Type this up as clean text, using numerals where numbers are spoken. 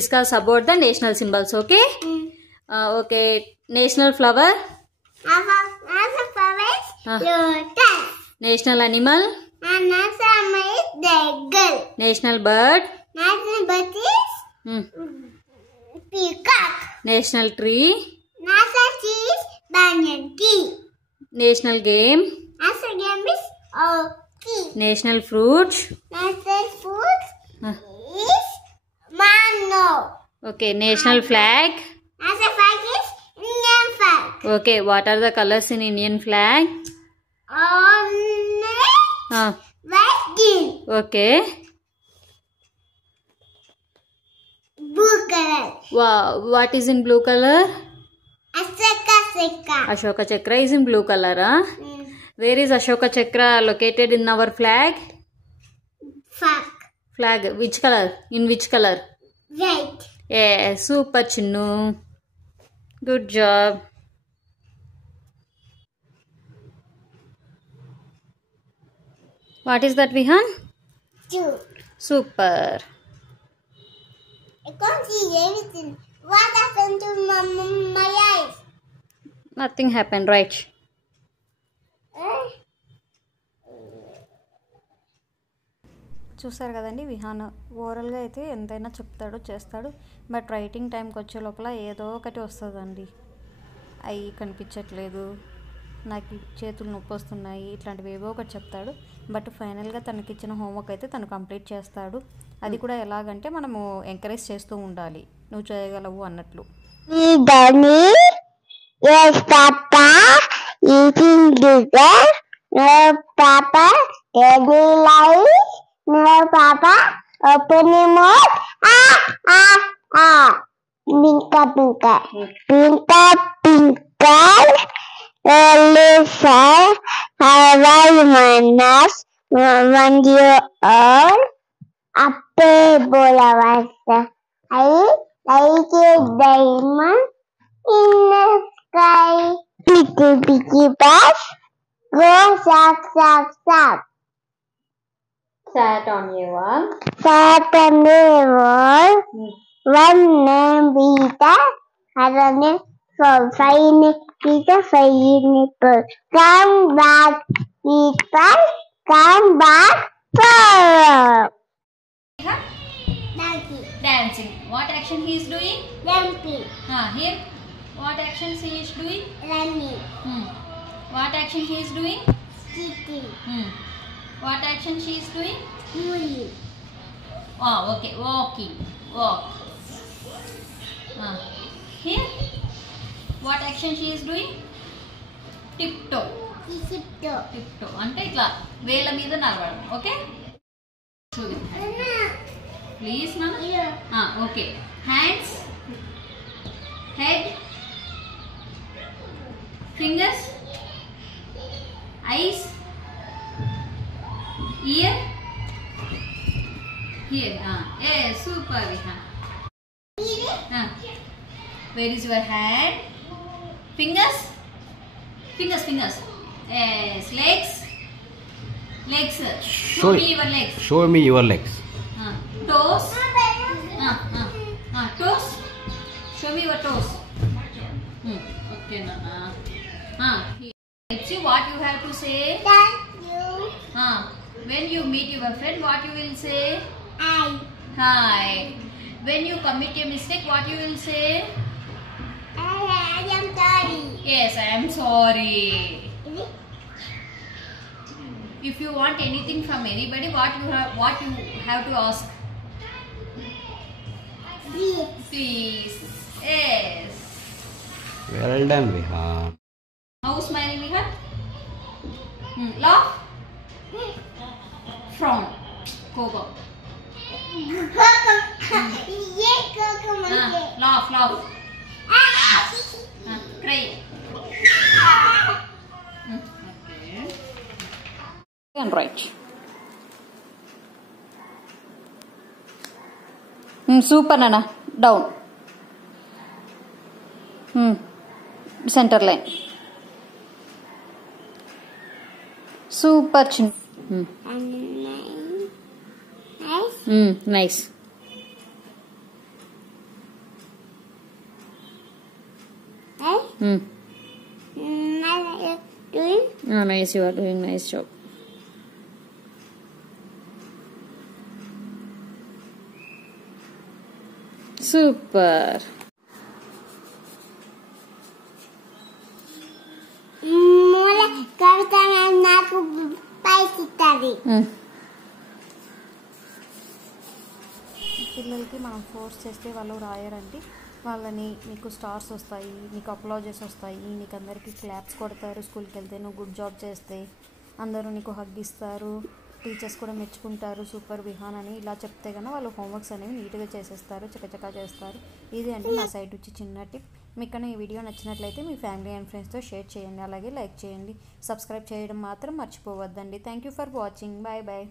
discuss about the national symbols. Okay. Okay. National flower. Lotus. National animal. National bird. National bird is peacock. National tree. National tree is banyan tree. National game. National game is hockey. National fruit. National food is mango. Okay. National flag. National flag is Indian flag. Okay. What are the colors in Indian flag? Orange, white, green. Okay. Blue color. Wow. What is in blue color? Ashoka. Ashoka Chakra is in blue color. Huh? Where is Ashoka Chakra located in our flag? Flag. Which color? In which color? White. Yeah, super Chinnu. Good job. What is that, Vihan? 2. Super. I can't see anything. What happened to my eyes? Nothing happened, right? చూసారు కదండి విహాన్ ఓవరాల్గా అయితే ఎంతైనా చెప్తాడు చేస్తాడు but writing టైంకి వచ్చే లోపల ఏదో ఒకటి వస్తుందండి అవి కనిపించట్లేదు నాకు చేతులు నొప్పి వస్తున్నాయి ఇట్లాంటివి ఏవో ఒకటి చెప్తాడు బట్ ఫైనల్గా తనకి ఇచ్చిన హోంవర్క్ అయితే తను కంప్లీట్ చేస్తాడు అది కూడా ఎలాగంటే మనము ఎంకరేజ్ చేస్తూ ఉండాలి నువ్వు చేయగలవు అన్నట్లు No, Papa, open your mouth. Pinka, pinka. Pinka, pinka. Elephant, Hawaii manas, 1 year old. Appe bola vasa. I like a diamond in the sky. Picky, picky, pass. Go, shark, shark, shark. Sat on a wall. Sat on a wall. One name Peter, other name Paul. 5 name Peter, 5 name Paul. Come back, Peter. Come back, Paul. Dancing. What action he is doing? Jumping. Here. What action he is doing? Running. What action he is doing? Sitting. What action she is doing? Moving. Okay. Walking. Walk. Here. What action she is doing? Tiptoe. Tiptoe. Tiptoe. అంటే ఇట్లా వేల మీద నడవడం. Okay? చూడు. Please నాన్న. Okay. Hands. Head. Fingers. Eyes. Ear. Here. Yeah, super, Vihan. Where is your hand? Fingers. Fingers. Yes. Legs. Legs. Show me your legs. Show me your legs. Toes. Toes. Show me your toes. Okay, Nana. Let's see what you have to say. Thank you. When you meet your friend, what you will say? Hi. Hi. When you commit a mistake, what you will say? I am sorry. Yes, I am sorry. If you want anything from anybody, what you have to ask? Please. Yes. Well done, Vihan. How smiling we have? Laugh. Frown. Coco. Laugh. Cry. Okay. And right. Super, Nana. Down. Center line. Super chin. Nice. Nice. doing? Oh, nice. You are doing nice job. Super. Mula kavita నాకు పైకి ఇస్తుంది. పిల్లలకి మనం force చేస్తే వాళ్ళు రాయరండి. వాళ్ళని నీకు stars వస్తాయి, నీకు అప్లాజెస్ వస్తాయి, నీకు అందరికీ క్లాప్స్ కొడతారు. స్కూల్కి వెళ్తే నువ్వు గుడ్ జాబ్ చేస్తే అందరూ నీకు హగ్ ఇస్తారు, టీచర్స్ కూడా మెచ్చుకుంటారు, సూపర్ విహాన్ అని ఇలా చెప్తే కన్నా వాళ్ళు హోంవర్క్స్ అనేవి నీట్గా చేసేస్తారు, చకచకా చేస్తారు. ఇది అంటే నా సైడ్ వచ్చి చిన్న టిప్. మీకు ఈ వీడియో నచ్చినట్లయితే మీ ఫ్యామిలీ అండ్ ఫ్రెండ్స్తో షేర్ చేయండి, అలాగే లైక్ చేయండి, సబ్స్క్రైబ్ చేయడం మాత్రం మర్చిపోవద్దండి. Thank you for watching. Bye bye.